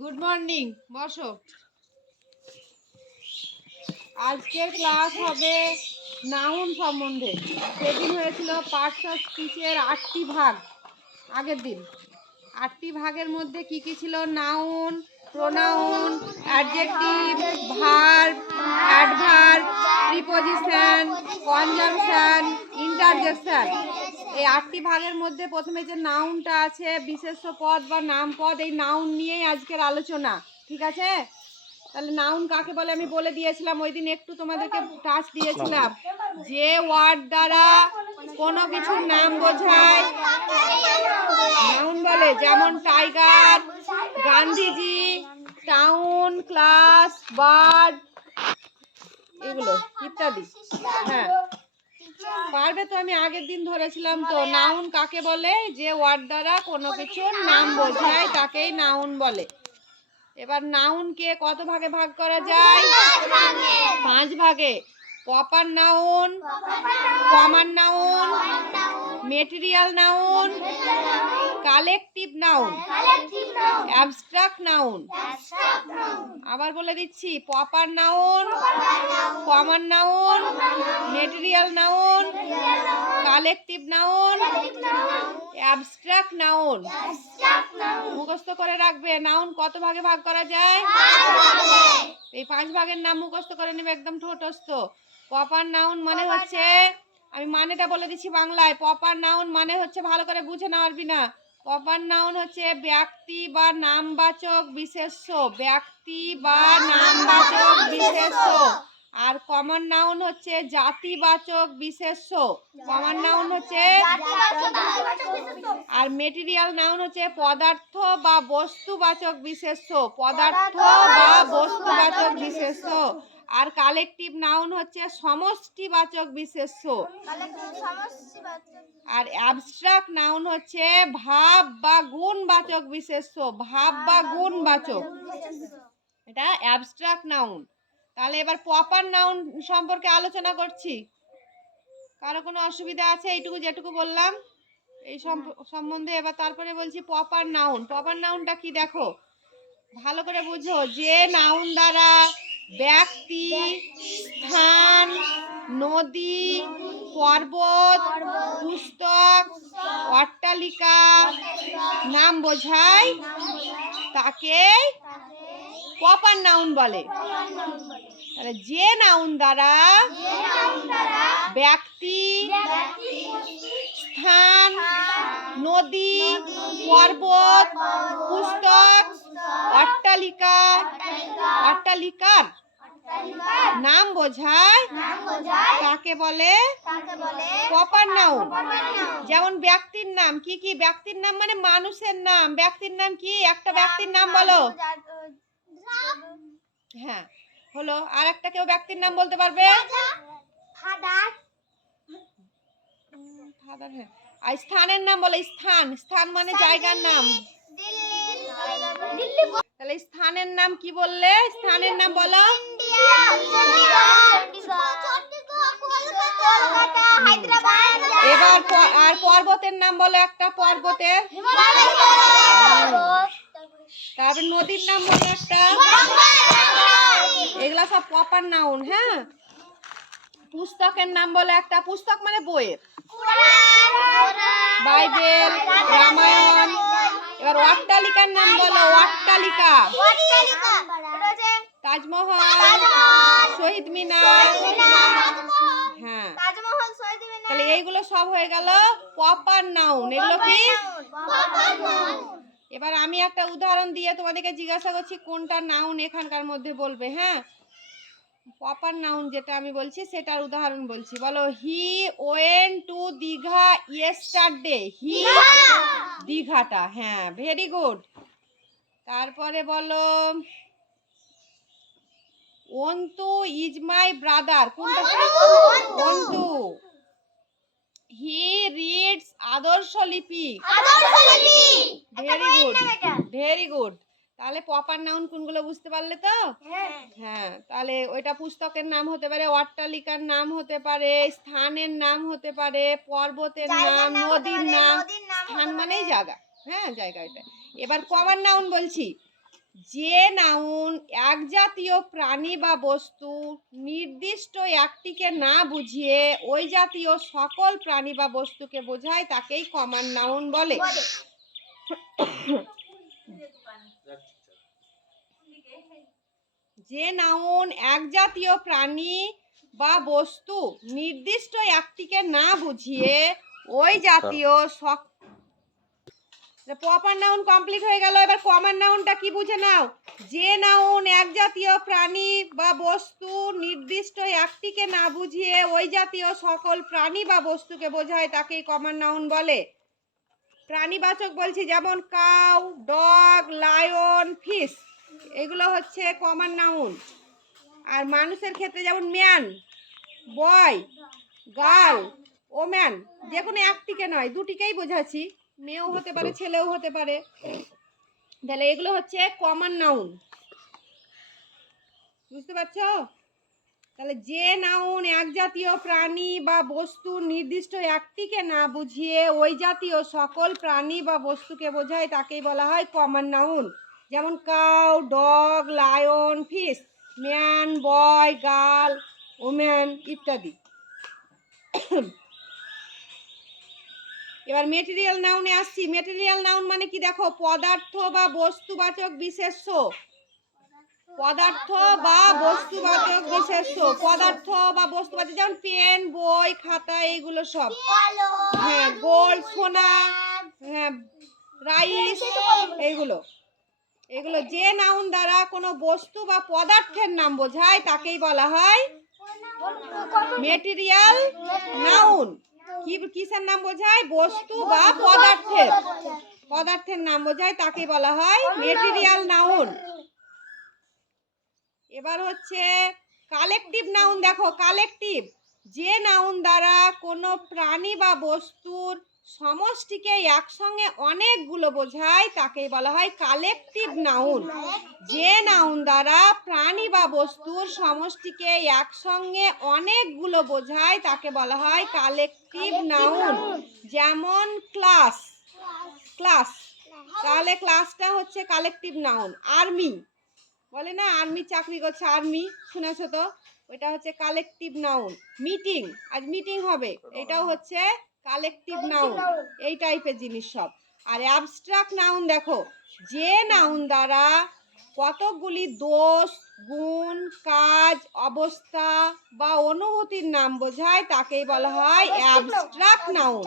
Good morning বসো। আজকের class হবে নাউন সম্বন্ধে। সেদিন হয়েছিল পার্টস স্পিচের আটটি ভাগ, আগের দিন। আটটি ভাগের মধ্যে কি কি ছিল? Noun pronoun adjective verb adverb preposition conjunction interjection এই আটটি ভাগের মধ্যে প্রথমে যে নাউনটা আছে বিশেষ পদ বা নাম পদ, এই নাউন নিয়েই আজকের আলোচনা, ঠিক আছে? তাহলে নাউন কাকে বলে? আমি বলে দিয়েছিলাম, ওই দিন একটু তোমাদেরকে টাচ দিয়েছিলাম, যে ওয়ার্ড দ্বারা কোনো কিছুর নাম বোঝায়। নাউন বলে যেমন tiger Gandhiji town class bird এগুলো, ইত্যাদি হ্যাঁ। পারবে তো আমি আগের দিন ধরেছিলাম তো। নাউন কাকে বলে? যে ওয়ার্ড দ্বারা কোনো কিছুর নাম বোঝায় তাকেই নাউন বলে। এবার নাউনকে কত ভাগে ভাগ করা যায়? পাঁচ ভাগে। Proper noun common noun material noun collective noun abstract noun আবার বলে দিচ্ছি proper noun common noun material noun collective noun abstract noun মুখস্থ করে রাখবে। নাউন কত ভাগে ভাগ করা যায়? এই পাঁচ ভাগের নাম মুখস্থ করে নেবে, একদম ঠোঁটস্থ। প্রপার নাউন মানে হচ্ছে আমি মানেটা বলে দিচ্ছি বাংলায়। প্রপার নাউন মানে হচ্ছে ভালো করে বুঝে নেওয়ার বিনা প্রপার নাউন হচ্ছে ব্যক্তি বা নামবাচক বিশেষ্য। ব্যক্তি বা নামবাচক বিশেষ্য। আর কমন নাউন হচ্ছে জাতিবাচক বিশেষ্য। কমন নাউন হচ্ছে আর মেটেরিয়াল নাউন হচ্ছে পদার্থ বা বস্তুবাচক বিশেষ্য। পদার্থ বা বস্তুবাচক বিশেষ্য। আর কালেকটিভ নাউন হচ্ছে সমষ্টিবাচক বিশেষ্য। আর অ্যাবস্ট্রাক্ট নাউন হচ্ছে ভাব বা গুণবাচক বিশেষ্য। ভাব বা গুণবাচক। এটা অ্যাবস্ট্রাক্ট নাউন তাহলে এবার প্রপার নাউন সম্পর্কে আলোচনা করছি। কারও কোনো অসুবিধা আছে? এইটুকু যেটুকু বললাম। এই সম্বন্ধে এবার তারপরে বলছি প্রপার নাউন প্রপার নাউনটা কি দেখো? ভালো করে বুঝো। যে নাউন দ্বারা ব্যক্তি, স্থান, নদী, পর্বত, পুস্তক, অট্টালিকা, নাম বোঝায় তাকে প্রপার নাউন বলে। যে নাউন দ্বারা ব্যক্তি, স্থান, নদী, পর্বত, পুস্তক অট্টালিকা। অট্টালিকার নাম বোঝায়। তাকে বলে? প্রপার নাউন যেমন ব্যক্তির নাম। কি কি? ব্যক্তির নাম মানে মানুষের নাম। ব্যক্তির নাম কি? একটা ব্যক্তির নাম বলো। হ্যাঁ হলো। আর একটা কেউ ব্যক্তির নাম বলতে পারবে? হ্যাঁ। আর স্থানের নাম বলো। স্থান। স্থান মানে জায়গার নাম। তাহলে স্থানের নাম কি বললে? স্থানের নাম বলো। এবার আর পর্বতের নাম বলো একটা পর্বতের। তারপর নদীর নাম বলো একটা। এগুলা সব প্রপার নাউন হ্যাঁ? পুস্তকের নাম বলো একটা। পুস্তক মানে বইয়ের। বাইবেল রামায়ণ এবার অট্টালিকার নাম বলো অট্টালিকা তাজমহল শহীদ মিনার। হ্যাঁ। তাহলে এইগুলো সব হয়ে গেল প্রপার নাউন। এগুলো কি? এবার আমি একটা উদাহরণ দিয়ে তোমাদেরকে জিজ্ঞাসা করছি কোনটা নাউন এখানকার মধ্যে বলবে হ্যাঁ? প্রপার নাউন যেটা আমি বলছি সেটার উদাহরণ বলছি। বলো he went to Digha yesterday he দীঘাটা হ্যাঁ ভেরি গুড তারপরে বলো অন্তু ইজ মাই ব্রাদার কোনটা? Antu he reads Adarsha Lipi very good very good তাহলে প্রপার নাউন কোনগুলো বুঝতে পারলে তো? হ্যাঁ। তাহলে ওইটা পুস্তকের নাম হতে পারে অট্টালিকার নাম হতে পারে স্থানের নাম হতে পারে পর্বতের নাম নদীর নাম স্থান মানেই জায়গা। হ্যাঁ জায়গা এটা। এবার কমন নাউন বলছি। যে নাউন এক জাতীয় প্রাণী বা বস্তু নির্দিষ্ট একটিকে না বুঝিয়ে ওই জাতীয় সকল প্রাণী বা বস্তুকে বোঝায় তাকেই কমন নাউন বলে। যে নাউন এক জাতীয় প্রাণী বা বস্তু নির্দিষ্ট একটিকে না বুঝিয়ে ওই জাতীয় সক প্রপার নাউন কমপ্লিট হয়ে গেল। এবার কমন নাউনটা কি বুঝে নাও? যে নাউন এক জাতীয় প্রাণী বা বস্তু নির্দিষ্ট একটিকে না বুঝিয়ে ওই জাতীয় সকল প্রাণী বা বস্তুকে বোঝায় তাকেই কমন নাউন বলে। প্রাণীবাচক বলছি যেমন কাউ ডগ লায়ন ফিশ এগুলো হচ্ছে কমন নাউন আর মানুষের ক্ষেত্রে যেমন ম্যান বয় গার্ল ওম্যান যে কোনো একটিকে নয়, দুটিকেই বোঝাচ্ছি। মেয়েও হতে পারে, ছেলেও হতে পারে। তাহলে এগুলো হচ্ছে কমন নাউন বুঝতে পারছ? তাহলে যে নাউন এক জাতীয় প্রাণী বা বস্তু নির্দিষ্ট একটিকে না বুঝিয়ে ওই জাতীয় সকল প্রাণী বা বস্তুকে বোঝায়, তাকেই বলা হয় কমন নাউন যেমন cow, dog, lion fish man, boy, girl, woman ইত্যাদি। এবার মেটেরিয়াল নাউনে আসছি। মেটেরিয়াল নাউন মানে কি দেখো? পদার্থ বা বস্তুবাচক বিশেষ্য। পদার্থ বা বস্তুবাচক বিশেষ্য। পদার্থ বা বস্তুবাচক যেমন পেন, বই, খাতা, এইগুলো সব। হ্যাঁ গোল্ড, সোনা হ্যাঁ রাইস, এইগুলো। এগুলো যে নাউন দ্বারা কোনো বস্তু বা পদার্থের নাম বোঝায়, তাকেই বলা হয় মেটেরিয়াল নাউন। কি, কিসের নাম বোঝায়? বস্তু বা পদার্থের। পদার্থের নাম বোঝায়, তাকে বলা হয় মেটেরিয়াল নাউন। এবার হচ্ছে কালেকটিভ নাউন দেখো, কালেকটিভ। যে নাউন দ্বারা কোনো প্রাণী বা বস্তুর সমষ্টিকে একসঙ্গে অনেকগুলো বোঝায়, তাকেই বলা হয় কালেকটিভ নাউন যে নাউন দ্বারা প্রাণী বা বস্তুর সমষ্টিকে একসঙ্গে অনেকগুলো বোঝায়, তাকে বলা হয় কালেকটিভ নাউন যেমন ক্লাস ক্লাস তাহলে ক্লাসটা হচ্ছে কালেকটিভ নাউন আর্মি বলে না আর্মি চাকরি করছে আর্মি শুনেছো তো? ওইটা হচ্ছে কালেকটিভ নাউন মিটিং আজ মিটিং হবে। এটাও হচ্ছে কালেকটিভ নাউন এই টাইপের জিনিস সব। আর অ্যাবস্ট্রাক্ট নাউন দেখো যে নাউন দ্বারা কতকগুলি দোষ গুণ কাজ অবস্থা বা অনুভূতির নাম বোঝায় তাকেই বলা হয় অ্যাবস্ট্রাক্ট নাউন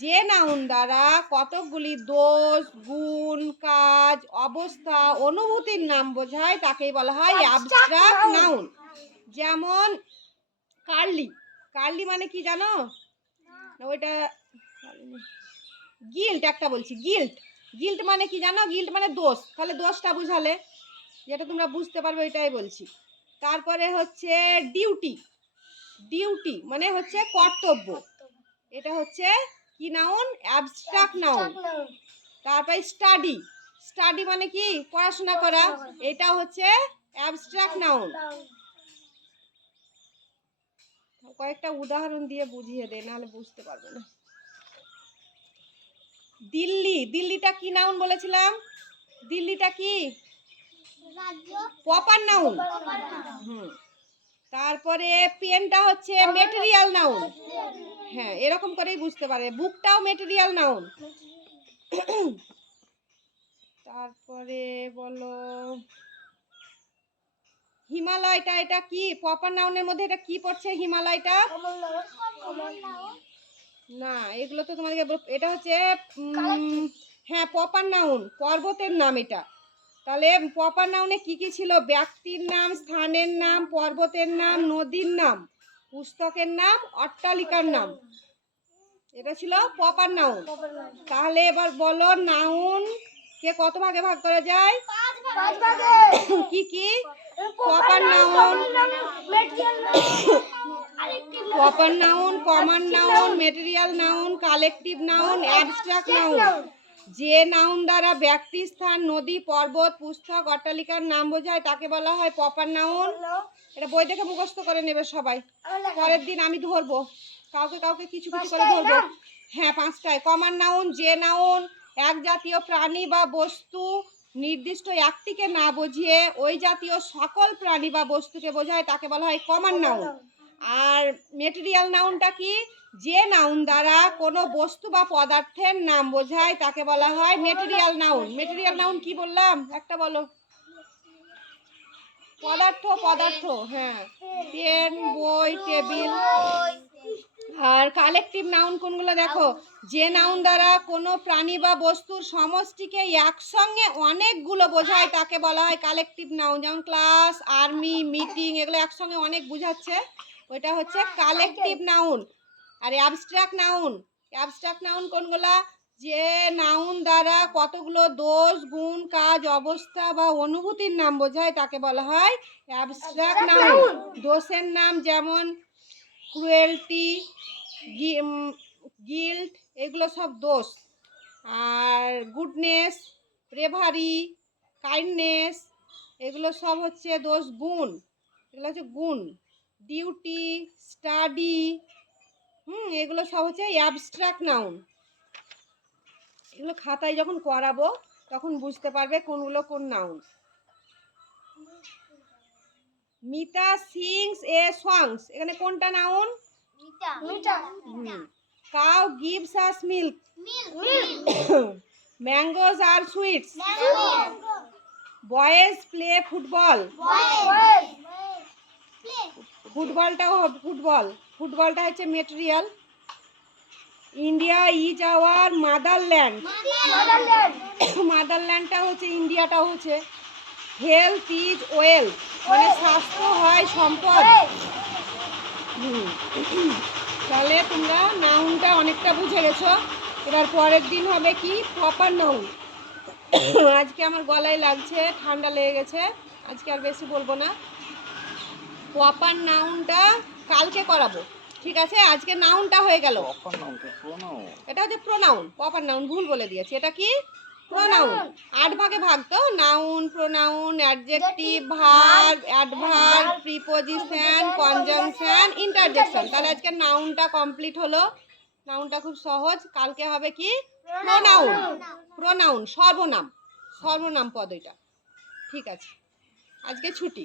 যে নাউন দ্বারা কতকগুলি দোষ গুণ কাজ অবস্থা অনুভূতির নাম বোঝায় তাকেই বলা হয় অ্যাবস্ট্রাক্ট নাউন যেমন কার্লি। কার্লি মানে কি জানো? ওইটা গিল্ট একটা বলছি গিল্ট গিল্ট মানে কি জানো? গিল্ট মানে দোষ। তাহলে দোষটা বুঝালে যেটা তোমরা বুঝতে পারবে ওইটাই বলছি। তারপরে হচ্ছে ডিউটি ডিউটি মানে হচ্ছে কর্তব্য। এটা হচ্ছে কি নাউন অ্যাবস্ট্রাক্ট নাউন তারপরে স্টাডি স্টাডি মানে কি? পড়াশোনা করা। এটা হচ্ছে অ্যাবস্ট্রাক্ট নাউন কয়েকটা উদাহরণ দিয়ে বুঝিয়ে দে নাহলে বুঝতে পারবে না। দিল্লি, দিল্লিটা কি নাউন বলেছিলাম? দিল্লিটা কি? প্রপার নাউন হুম। তারপরে পেনটা হচ্ছে মেটেরিয়াল নাউন হ্যাঁ এরকম করেই বুঝতে পারে। বুকটাও মেটেরিয়াল নাউন তারপরে বলো হিমালয়টা এটা কি? প্রপার নাউনের মধ্যে এটা কি পড়ছে হিমালয়টা? না এগুলো তো তোমাদেরকে এটা হচ্ছে হ্যাঁ প্রপার নাউন পর্বতের নাম এটা। তাহলে প্রপার নাউনে কি কি ছিল? ব্যক্তির নাম স্থানের নাম পর্বতের নাম নদীর নাম পুস্তকের নাম অট্টালিকার নাম। এটা ছিল প্রপার নাউন তাহলে এবার বলো নাউন কে কত ভাগে ভাগ করা যায়? কি কি? Proper noun proper noun common noun material noun collective noun abstract noun যে নাউন দ্বারা ব্যক্তি স্থান নদী পর্বত পুস্তক অট্টালিকার নাম বোঝায় তাকে বলা হয় পপার নাউন এটা বই দেখে মুখস্থ করে নেবে সবাই। পরের দিন আমি ধরবো। কাউকে কাউকে কিছু কিছু করে ধরবো। হ্যাঁ পাঁচটায়। কমন নাউন যে নাউন এক জাতীয় প্রাণী বা বস্তু নির্দিষ্ট একটিকে না বুঝিয়ে ওই জাতীয় সকল প্রাণী বা বস্তুকে বোঝায় তাকে বলা হয় কমন নাউন আর মেটেরিয়াল নাউনটা কি? যে নাউন দ্বারা কোনো বস্তু বা পদার্থের নাম বোঝায় তাকে বলা হয় মেটেরিয়াল নাউন মেটেরিয়াল নাউন কি বললাম? একটা বলো। পদার্থ পদার্থ হ্যাঁ। পেন বই টেবিল। আর কালেকটিভ নাউন কোনগুলো দেখো? যে নাউন দ্বারা কোনো প্রাণী বা বস্তুর সমষ্টিকে একসঙ্গে অনেকগুলো বোঝায় তাকে বলা হয় কালেকটিভ নাউন যেমন ক্লাস আর্মি মিটিং এগুলো একসঙ্গে অনেক বোঝাচ্ছে। ওইটা হচ্ছে কালেকটিভ নাউন আর অ্যাবস্ট্রাক্ট নাউন অ্যাবস্ট্রাক্ট নাউন কোনগুলা? যে নাউন দ্বারা কতগুলো দোষ গুণ কাজ অবস্থা বা অনুভূতির নাম বোঝায় তাকে বলা হয় অ্যাবস্ট্রাক্ট নাউন দোষের নাম যেমন ক্রুয়েলটি গিল্ট এগুলো সব দোষ। আর গুডনেস ব্রেভারি কাইন্ডনেস এগুলো সব হচ্ছে দোষ, গুণ। এগুলো হচ্ছে গুণ। ডিউটি স্টাডি হুম, এগুলো সব হচ্ছে অ্যাবস্ট্রাক্ট নাউন এগুলো খাতায় যখন করাবো, তখন বুঝতে পারবে কোনগুলো কোন নাউন মিতা সিংস এ সংস। এখানে কোনটা noun? Cow gives us milk. Mangoes আর সুইটস। Boys play football. ফুটবলটাও হবে ফুটবল। ফুটবলটা হচ্ছে material. India is our motherland. মাদারল্যান্ডটা হচ্ছে ইন্ডিয়াটা হচ্ছে হেলথ ইজ ওয়েলথ মানে স্বাস্থ্য হয় সম্পদ। হুম। তাহলে তোমরা নাউনটা অনেকটা বুঝে গেছো। এবার পরের দিন হবে কি? Proper noun. আজকে আমার গলায় লাগছে ঠান্ডা লেগে গেছে। আজকে আর বেশি বলব না। প্রপার নাউনটা কালকে করাবো। ঠিক আছে? আজকে নাউনটা হয়ে গেল। এটা হচ্ছে প্রোনাউন প্রপার নাউন ভুল বলে দিয়েছি। এটা কি? প্রোনাউন আট ভাগে ভাগ তো? Noun pronoun adjective verb adverb preposition conjunction interjection তাহলে আজকে নাউনটা কমপ্লিট হলো। নাউনটা খুব সহজ। কালকে হবে কি? প্রোনাউন প্রোনাউন সর্বনাম। সর্বনাম পদ এটা। ঠিক আছে। আজকে ছুটি।